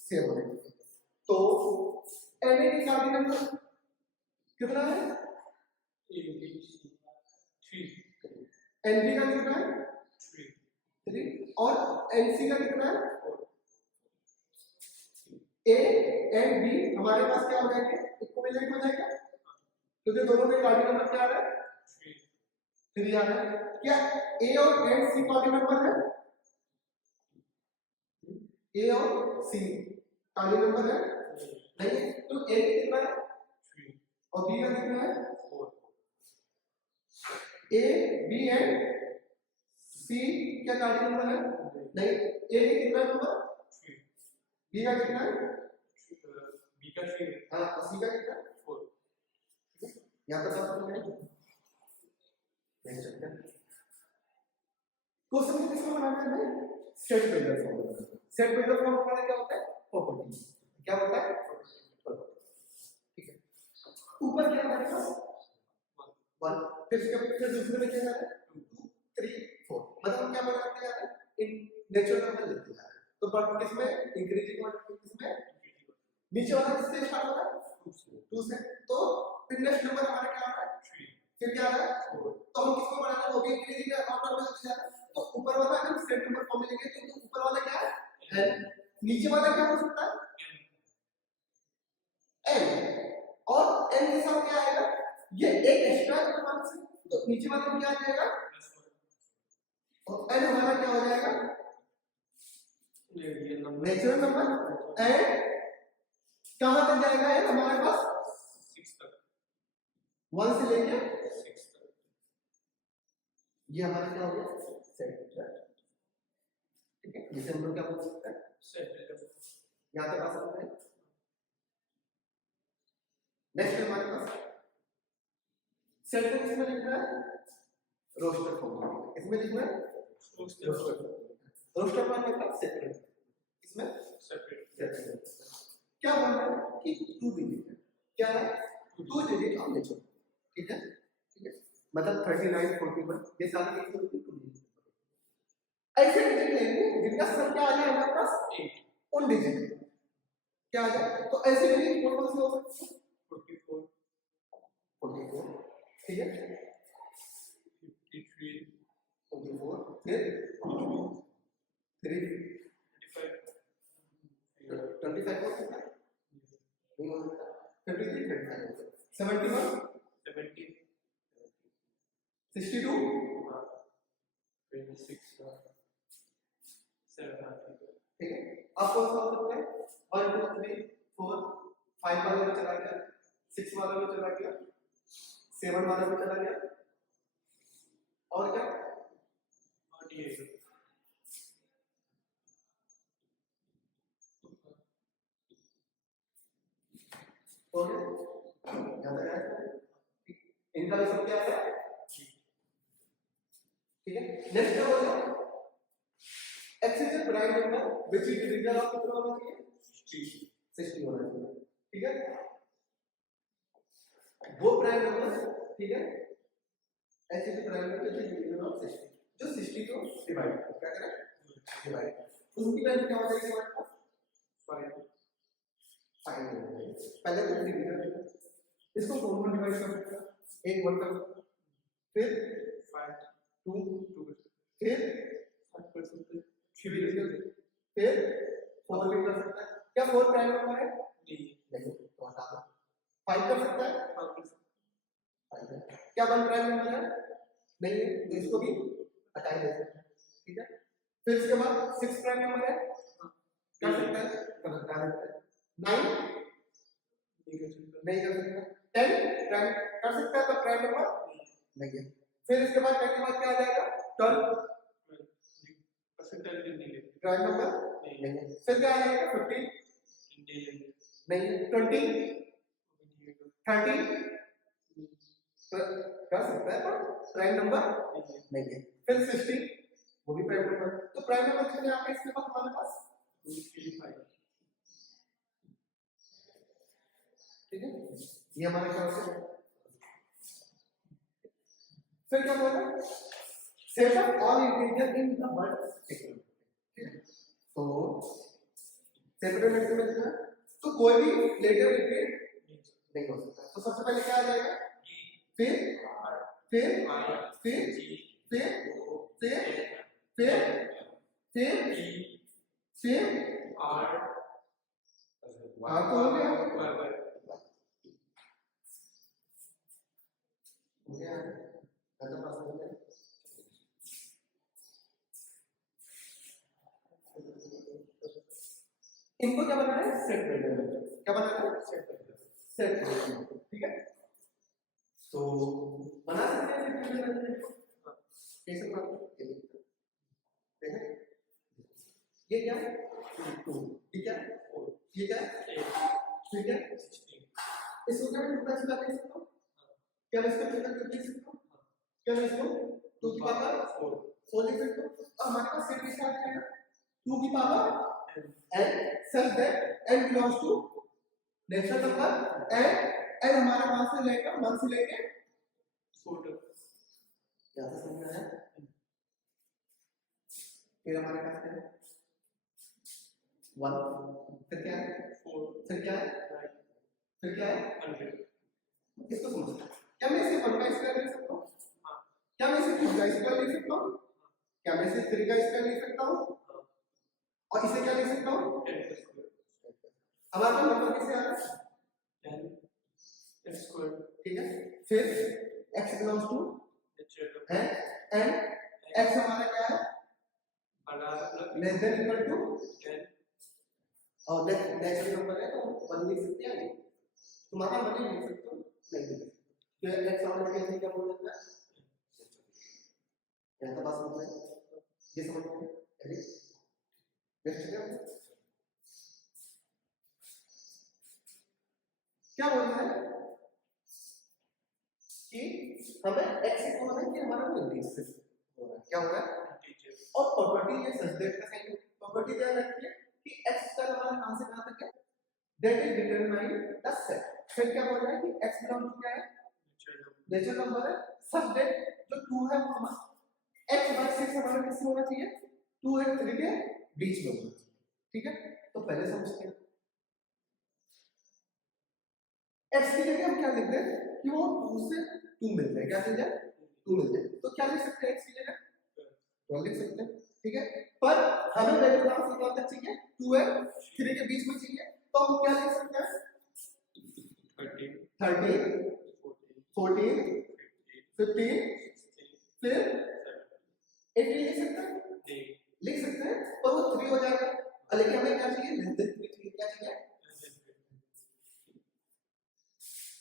सेम होने चाहिए। तो एन का कार्डिनल कितना है एनबी का कितना है 3 और एनसी का कितना है ए एंड बी हमारे पास क्या हो जाएंगे इक्विवेलेंट हो जाएगा क्योंकि दोनों में कार्डिनल नंबर क्या आ रहा है 3 आ रहा है। क्या ए और एंड सी कार्डिनल नंबर है ए और सी कार्डिनल नंबर है नहीं, तो ए कितना है 3 और बी का कितना है 4, ए बी एंड सी क्या कार्डिनल नंबर है नहीं, ए का कितना नंबर 3, बी का कितना है बी का 3 हां और सी का कितना 4, यहां तक बात समझ में नहीं सकते। क्वेश्चन में किसको बनाना है हमें set builder form, set builder form हमारा क्या होता है प्रॉपर्टी, क्या होता है ठीक है। ऊपर क्या हमारे पास 1 फिर दूसरे में क्या जा रहा है 2 3 4, मतलब क्या बनाते जा रहे हैं इन नेचुरल नंबर लिखते जा रहे हैं। तो बट किसमें इंक्रीजिंग और किसमें नीचे वाला किससे स्टार्ट हो रहा है 2 से, तो फिर नेक्स्ट नंबर हमारा क्या आ रहा है 3, फिर क्या आ रहा है 4, तो हम किसको बनाना है वो भी इंक्रीजिंग है और नंबर में जा रहा है। तो ऊपर वाला अगर सेट नंबर फॉर्म में लिखेंगे तो ऊपर वाला क्या है n, नीचे वाला क्या हो सकता है n, और n के साथ क्या आएगा ये एक एक्स्ट्रा नंबर से, तो नीचे वाले में क्या आ जाएगा और n हमारा क्या हो जाएगा नेचुरल नंबर एंड कहां तक जाएगा n हमारे पास 6 तक, 1 से लेके 6 तक, ये हमारा क्या हो गया सेट है ठीक है। इसे हम लोग क्या बोल सकते हैं सेट, यहां तक आ सकते हैं। नेक्स्ट हमारे पास सेट को किसमें लिखना है रोस्टर फॉर्म, इसमें लिखना है रोस्टर फॉर्म मतलब सेट, इसमें सेपरेट क्या बोल रहा है कि 2 डिजिट है, क्या है 2 डिजिट ऑफ नेचर, ठीक है, ठीक है, मतलब 39 41 ये सारे एक होती 2 डिजिट। ऐसे डिजिट लेंगे जिनका सम क्या आ जाए हमारे पास 8 उन डिजिट क्या आ जाए, तो ऐसे डिजिट कौन कौन से हो सकते हैं 44 44, ठीक है 53 44 फिर 3 25 हो सकता है, नहीं हो सकता, 53 35 हो सकता है, 71 70 62 26 7 ठीक है, अब कौन सा हो सकता है 1 2 3 4 5 वाले में चला गया, 6 वाले में चला गया, 7 वाले में चला गया, और क्या 48 हो गया, याद आया, इनका भी सब क्या है, ठीक है। नेक्स्ट क्या होगा, x is a prime number which is division of कितना होना चाहिए 60 होना चाहिए, ठीक है, वो प्राइम नंबर, ठीक है, x is a prime number which is division of 60 जो 60 को डिवाइड क्या करें डिवाइड, उसकी वैल्यू क्या हो जाएगी हमारे पास 5 5 हो जाएगी, पहले तो डिवीजन इसको कौन डिवाइड कर सकता है, एक 1 कर सकता है, फिर 5 2 2 फिर 5 कर सकते 3 फिर 4 भी कर सकता है, क्या 4 प्राइम नंबर है नहीं तो हटा दो, 5 कर सकता है 5 कर सकते 5 है, क्या 1 प्राइम नंबर है नहीं है तो इसको भी हटा ही दे सकते हैं, ठीक है, फिर इसके बाद 6 प्राइम नंबर है कर सकता है तो हटा देते हैं, 9 नहीं कर सकता, 10 प्राइम कर सकता है तो प्राइम नंबर नहीं है, फिर इसके बाद 10 के बाद क्या आ जाएगा 12 परसेंटाइल नहीं लेते प्राइम नंबर नहीं है, फिर क्या आ जाएगा 15 नहीं 20 30 कर सकता है पर प्राइम नंबर नहीं है, फिर 60 वो भी प्राइम नंबर, तो प्राइम नंबर कितने आ गए इसके पास हमारे पास 235 ठीक है, ये हमारे पास है, फिर क्या बोल रहा है set of all integer in the word sequence, तो सेपरेट मैक्सिमम है तो कोई भी लेटर रिपीट नहीं हो सकता, तो सबसे पहले क्या आ जाएगा फिर फिर फिर फिर फिर फिर फिर फिर तो हो गया खत्म पास हो गया, इनको क्या बनाना है सेट वेक्टर, क्या बनाना है सेट वेक्टर, ठीक है, तो बना सकते हैं सेट वेक्टर को कैसे बनाते हैं ठीक है, ये क्या है 2 ठीक है ये क्या है ठीक है, इसको क्या मैं 2 का स्क्वायर लिख सकता हूं, क्या मैं इसको 2 का लिख सकता हूं, क्या मैं इसको 2 की पावर 4 लिख सकता हूं, तो हमारे पास सेट कैसे आ जाएगा 2 की power n such that n belongs to natural number n हमारा कहां से लेकर 1 से लेके 4 तक, क्या समझ में आया, फिर हमारे पास क्या है 1 फिर क्या है 4 फिर क्या है फिर क्या है 100, इसको समझो, क्या मैं इसे 1 का स्क्वायर लिख सकता हूं, हां, क्या मैं इसे 2 का स्क्वायर लिख सकता हूं, क्या मैं इसे 3 का स्क्वायर लिख सकता हूं, और इसे क्या लिख सकता हूं 10 का स्क्वायर, हमारा नंबर कैसे आ रहा है 10 स्क्वायर, ठीक है, फिर x बिलोंग्स टू है n x हमारा क्या है लेस देन इक्वल टू 10 और नेचुरल नंबर है तो 1 लिख सकते हैं नहीं, तुम्हारा 1 लिख सकते हो नहीं लिख सकते, तो x और कैसे क्या बोल देता है क्या तो बात समझ में ये समझ में है नेक्स्ट क्या बोल रहा है कि हमें x इक्वल है कि हमारा वो इंटीजर हो रहा है, क्या हो रहा है और प्रॉपर्टी ये सच दैट का साइन प्रॉपर्टी ध्यान रखिए कि x का हमारा कहां से कहां तक है, that is determine the set। फिर क्या बोल रहा है कि x बिलोंग टू क्या है, नेचुरल नंबर है, such that जो 2 है वो हमारा x by 6 हमारा किससे होना चाहिए, 2 और 3 के बीच में होना चाहिए। ठीक है, तो पहले समझते हैं x की जगह हम क्या लिख दें कि वो 2 से 2 मिल जाए, क्या मिल जाए, 2 मिल जाए, तो क्या लिख सकते हैं x की जगह 12 लिख सकते हैं। ठीक है, पर हमें वैल्यू कहां से कहां तक चाहिए, 2 है 3 के बीच में चाहिए, तो हम क्या लिख सकते हैं 13 14 15 फिर 18 लिख सकते हैं, लिख सकते हैं, पर वो 3 हो जाएगा, लेकिन हमें क्या चाहिए, लेस देन 3 चाहिए, क्या चाहिए,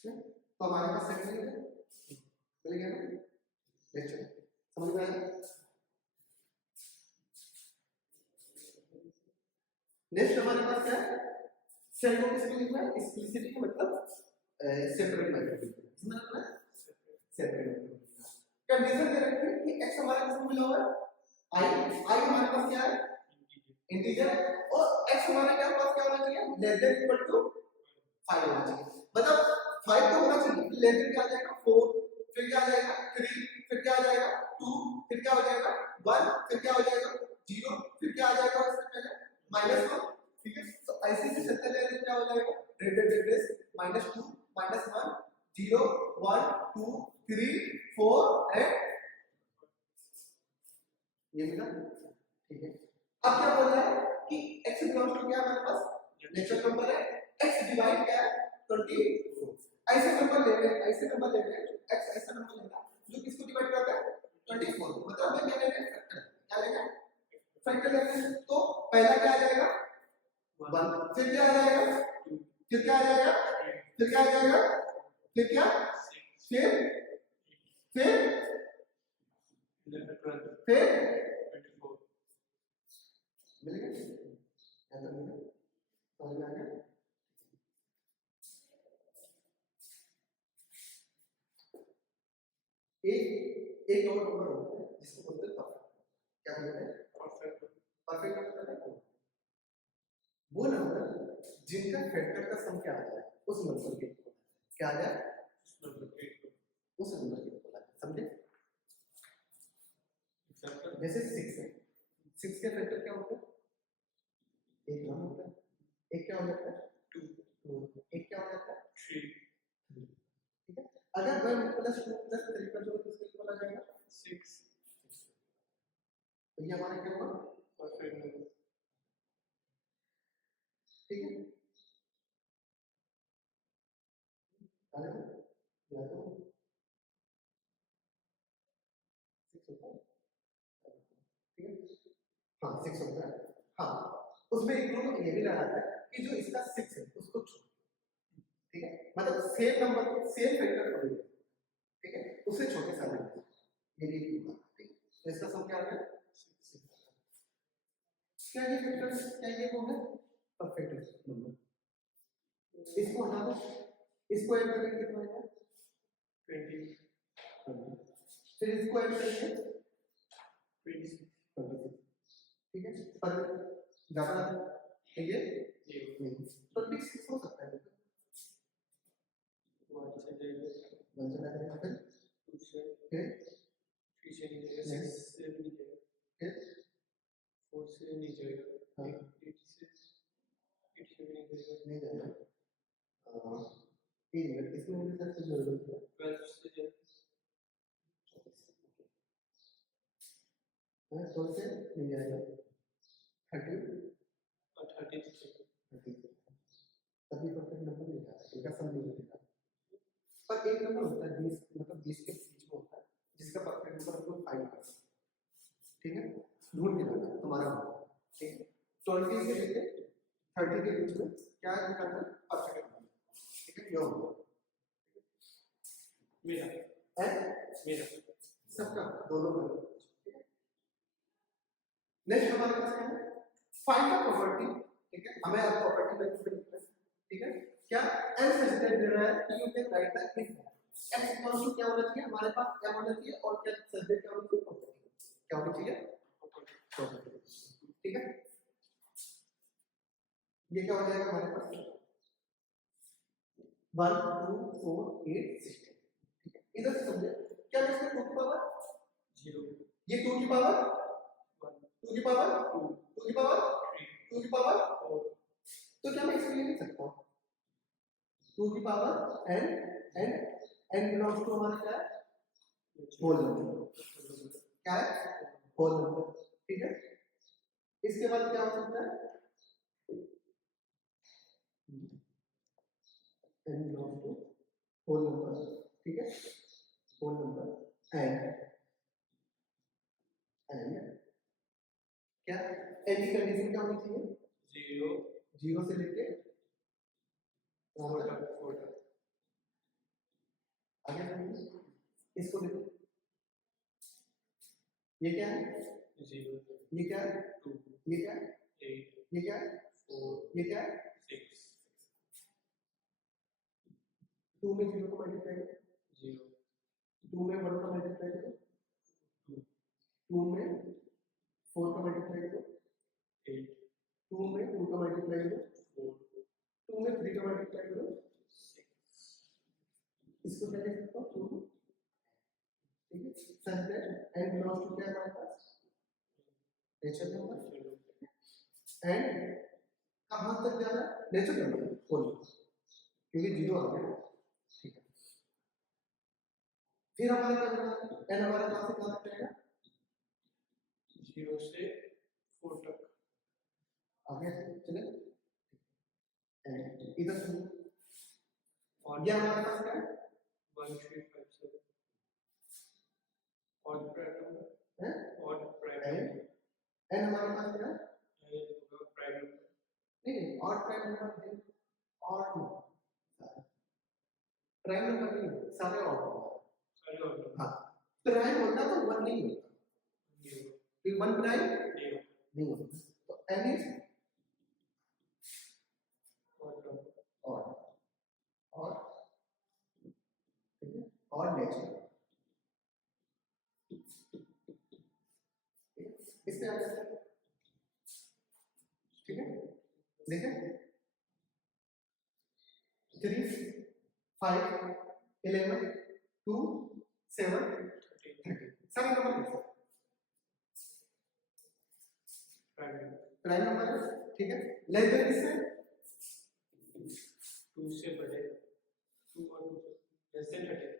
तो हमारे पास सेट मिल गया ना, लेक्चर समझ में आया। नेक्स्ट हमारे पास क्या है, सेट को किसको लिखना है, एक्सप्लिसिटली मतलब सेपरेट मेथड इसमें लिखना है, सेपरेट कंडीशन दे रखी है कि x हमारा किसको मिला हुआ है, i हमारे पास क्या है, इंटीजर, और x हमारे क्या पास क्या होना चाहिए, लेस देन इक्वल टू 5 होना चाहिए, मतलब 5 तो होना चाहिए, लेस देन क्या आ जाएगा 4, फिर क्या आ जाएगा 3, फिर क्या आ जाएगा 2, फिर क्या हो जाएगा 1, फिर क्या हो जाएगा 0, फिर क्या आ जाएगा इससे पहले -1। ठीक है, तो ऐसे ही चलते जाएगा, क्या हो जाएगा रेटेड एड्रेस -2 -1 0 1 2 3 4 एंड ये मिला। ठीक है, अब क्या बोल रहा है कि x बिलोंग्स टू क्या है हमारे पास, नेचुरल नंबर है, x डिवाइड क्या है 24, ऐसे नंबर लेंगे x ऐसा नंबर लेना जो किसको डिवाइड करता है 24, मतलब हमें क्या लेना है फैक्टर, क्या लेना है फैक्टर लेना है, तो पहला क्या आ जाएगा 1, फिर क्या आ जाएगा, फिर क्या आ जाएगा, फिर क्या आ जाएगा, फिर क्या, फिर फिर मिल गया, ऐसा मिल गया, समझ में आ गया। एक और नंबर होता है जिसको बोलते हैं परफेक्ट, क्या बोलते हैं परफेक्ट नंबर है वो नंबर जिनका फैक्टर का सम क्या आ जाए उस नंबर के क्या आ जाए, उस नंबर के बोला समझे। जैसे 6 है, 6 के फैक्टर क्या होता है, एक 1 होता है, एक क्या हो जाता है 2, एक क्या हो जाता है 3। ठीक है, अगर 1 + 2 + 3 का जोड़ किसके इक्वल आ जाएगा 6, तो ये हमारा क्या होगा परफेक्ट नंबर। ठीक है, आगे या तो 6 होता है, ठीक है, हाँ 6 होता है, हाँ उसमें एक रूल ये भी लगाता है कि जो इसका 6 है उसको छोड़, ठीक है, मतलब सेम नंबर सेम फैक्टर को ले, ठीक है, उससे छोटे सा नंबर, ये भी एक रूल है। ठीक है, तो इसका सम क्या आ गया 6, क्या ये फैक्टर, क्या ये वो है परफेक्ट नंबर, इसको हटा दो, इसको ऐड करके कितना आएगा 20, फिर इसको ऐड करके 26, ठीक है, पर ज्यादा है ये 26 हो सकता है, तो अच्छा जाएगा 1 चला जाएगा, फिर 3 से नीचे 6 से नीचे, फिर 4 से नीचे, हाँ 8 से नहीं जाएगा, एक मिनट इसमें मुझे सबसे जरूरत है 12 से 12 से नहीं जाएगा 30 और 30 तभी परफेक्ट नंबर नहीं आता, इनका सम नहीं मिलेगा, पर एक नंबर होता है 20 मतलब 20 के बीच में होता है जिसका परफेक्ट नंबर हम लोग फाइंड करते हैं। ठीक है, ढूंढ के लाना तुम्हारा होगा, ठीक है, 20 से लेके 30 के बीच में क्या निकालना है परफेक्ट नंबर, ठीक है, ये होगा मेरा मेरा सबका दोनों का। नेक्स्ट हमारे पास क्या है फाइंड द प्रॉपर्टी, ठीक है, हमें अब प्रॉपर्टी मेथड में लिखना है, ठीक है, क्या एल सच दैट दे रहा है कि you can write the if x equals to क्या होना चाहिए हमारे पास, क्या होना चाहिए, और क्या सच दैट क्या होना चाहिए प्रॉपर्टी, क्या होना चाहिए प्रॉपर्टी, ठीक है। ये क्या हो जाएगा हमारे पास 1 2 4 8 16। ठीक है, इधर से समझे क्या है इसका 2 की पावर 0 ये 2 की पावर 1 2 की पावर 2 2 की पावर 3 2 की पावर 4 तो क्या मैं इसको ये लिख सकता हूँ 2 की power n n belongs to हमारा क्या है होल नंबर क्या है होल नंबर। ठीक है, इसके बाद क्या हो सकता है n belongs to whole number. ठीक है, होल नंबर एंड क्या n की कंडीशन क्या होनी चाहिए 0 जीरो से लेके 4 तक 4 तक आगे बढ़िए, इसको देखो ये क्या है 0 ये क्या है 2 ये क्या है 8 ये क्या है 4 ये क्या है 6 2 में 0 को मल्टीप्लाई करो 0 2 में 1 का मल्टीप्लाई करो 2 2 में 4 का मल्टीप्लाई करो 8 2 में 2 का मल्टीप्लाई करो 4 2 में 3 का मल्टीप्लाई करो 6 इसको क्या लिख सकता हूँ 2। ठीक है, such that n belongs to क्या है हमारे पास नेचर नंबर एंड कहाँ तक जा रहा है नेचर नंबर होल क्योंकि 0 आ गया। ठीक है, फिर हमारा क्या करना है n हमारा कहाँ से कहाँ तक जाएगा 0 से 4 तक आगे चले एंड इधर सुनो और ये हमारे पास क्या है 1 3 5 7 और प्राइम नंबर हैं? और प्राइम एंड नंबर n हमारे पास क्या है ये होगा प्राइम नंबर नहीं और प्राइम नंबर नहीं और प्राइम नंबर नहीं सारे और सारे और नंबर हाँ प्राइम होता तो 1 नहीं होता ये फिर 1 प्राइम नहीं नहीं होता तो n इज और नंबर और ठीक है और नेचर इससे आगे ठीक है देखें 3 5 11 2 7 30 सारे नंबर लिखो प्राइम नंबर प्राइम नंबर है ठीक है लेस देन किससे 2 से बड़े 2 और 2 less than 30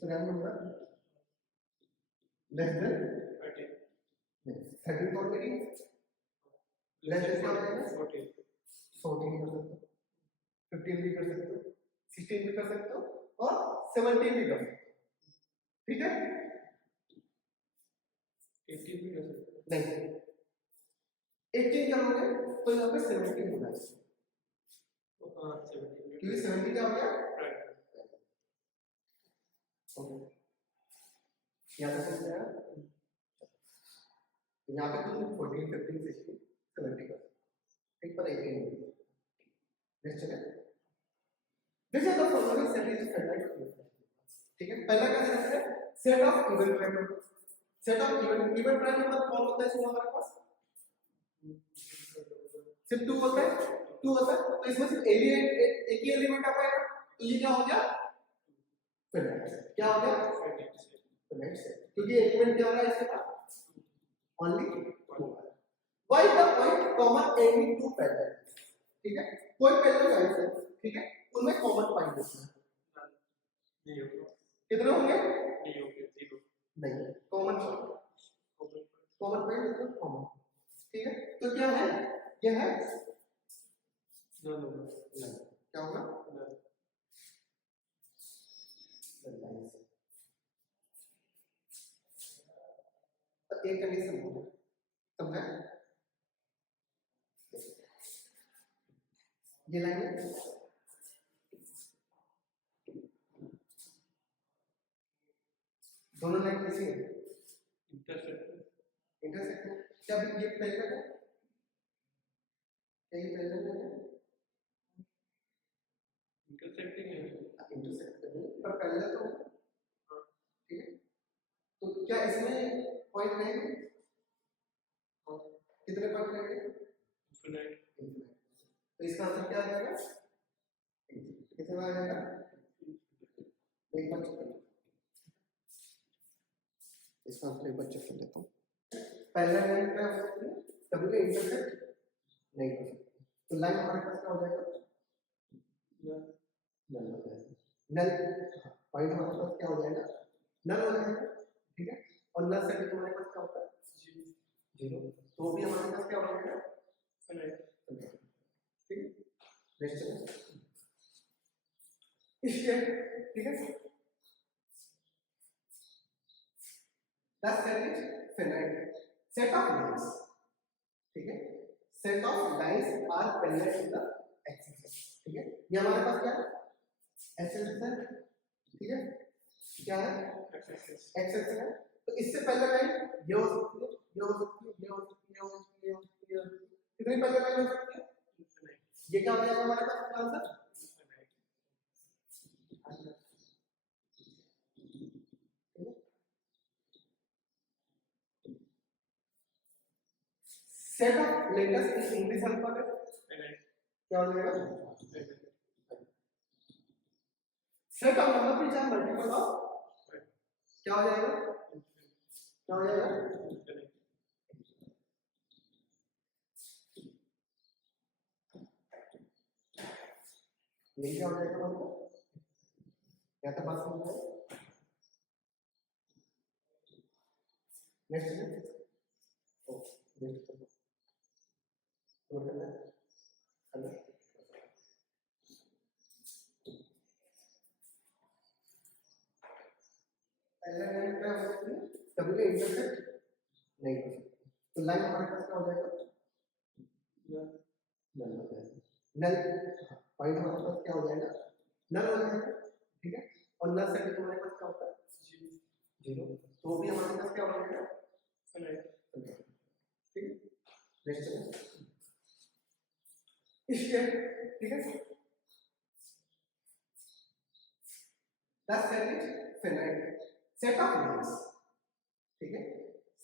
prime number less than 30 30 तो ऑलरेडी लेस देन क्या हो जाएगा 14 14 कर सकते हो 15 भी कर सकते हो 16 भी कर सकते हो और 17 भी कर सकते हो ठीक है 18 भी कर सकते नहीं 18 करोगे तो यहाँ पे 17 होना चाहिए हो हाँ 17 क्योंकि 70 क्या हो गया प्राइम यहाँ पे समझ आया यहाँ पे तुम 14 15 16 70 कर ठीक पर 18 नेक्स्ट चले this is the following set is standard ठीक है पहला क्या सेट है set of even prime number set of even prime number कौन होता है इसमें हमारे पास सिर्फ 2 होता है 2 होता है तो इसमें सिर्फ एक ही एलिमेंट आ पाएगा तो ये क्या हो गया फिनाइट क्या हो गया फिनाइट सेट क्योंकि एलिमेंट क्या आ रहा है इसके पास only 2 why the point common any two parallel ठीक है कोई पैरेलल लाइंस है ठीक है उनमें कॉमन पॉइंट होता है नहीं होगा कितने होंगे नहीं होंगे 0 नहीं कॉमन होगा कॉमन पॉइंट मतलब कॉमन ठीक है तो क्या है यह है नन होगा क्या होगा नन तो एक कंडीशन होगा समझा ये लाइन है दोनों लाइन कैसी है इंटरसेक्ट इंटरसेक्ट क्या ये पैरेलल है क्या ये पैरेलल है इंटरसेक्टिंग है इंटरसेक्ट कर रही है पर पैरेलल तो है ठीक है तो क्या इसमें पॉइंट नहीं है कितने पार्ट रहेंगे? infinite, तो इसका आंसर क्या आ जाएगा? कितना आ जाएगा? एक बार चेक कर लो। इसका आंसर एक बार चेक कर लेता हूँ। पहला लाइन क्या हो सकती है? डब्ल्यू का इंटरसेक्ट नहीं हो सकती, तो लाइन हमारे पास क्या हो जाएगा? नल हो जाएगा। नल पॉइंट हमारे पास क्या हो जाएगा? नल हो जाएगा, ठीक है। और नल सेट हमारे पास क्या होता है? जीरो, तो भी हमारे पास क्या हो जाएगा? infinite, ठीक है। नेक्स्ट चलो स्टेट, ठीक है। That set is finite. Set of lines, ठीक है। Set of lines are parallel to the axis, ठीक है। ये हमारे पास क्या है? एक्सिस है, ठीक है। क्या है? एक्सिस है। तो इससे पहले लाइन ये हो सकती है, ये हो सकती है, ये हो सकती है, ये हो सकती है, ये हो सकती है, कितनी पहले लाइन हो सकती है? ये क्या हो जाएगा हमारे पास answer? Set of letters in English alphabet क्या हो जाएगा? Set of number which are multiple of क्या हो जाएगा? क्या हो जाएगा? ये क्या हो जाएगा हमको? क्या तो बात समझ रहे? नेक्स्ट नेक्स्ट हेलो पहला लाइन क्या हो सकती है? डब्ल्यू का इंटरसेक्ट नहीं हो सकती, तो लाइन हमारे पास क्या हो जाएगा? नल हो जाएगा। नल पॉइंट हमारे पास क्या हो जाएगा? नल हो जाएगा, ठीक है। और नल सेट हमारे पास क्या होता है? जीरो, तो भी हमारे पास क्या हो जाएगा? ठीक है। नेक्स्ट चलो स्टेट, ठीक है। That set is finite. Set of lines, ठीक है।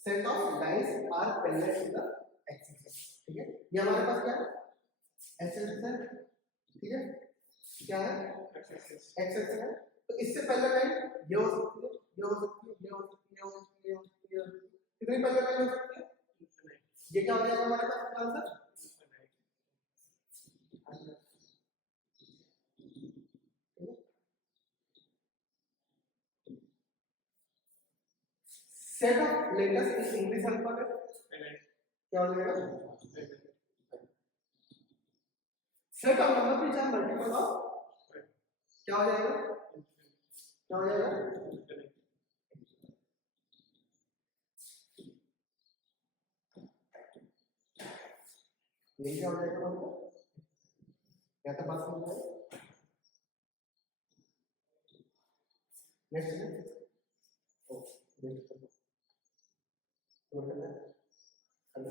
Set of lines are parallel to the axis, ठीक है। ये हमारे पास क्या है? एक्सिस है, ठीक है। क्या है? एक्सिस है। तो इससे पहले लाइन ये हो सकती है, ये हो सकती है, ये हो सकती है, ये हो सकती है, ये हो सकती है, कितनी पहले लाइन हो सकती है? ये क्या हो जाएगा हमारे पास answer? Set of letters in English alphabet क्या हो जाएगा? Set of number which are multiple of क्या हो जाएगा? क्या हो जाएगा? ये क्या हो जाएगा हमको? क्या तो बात समझ रहे? Next next hello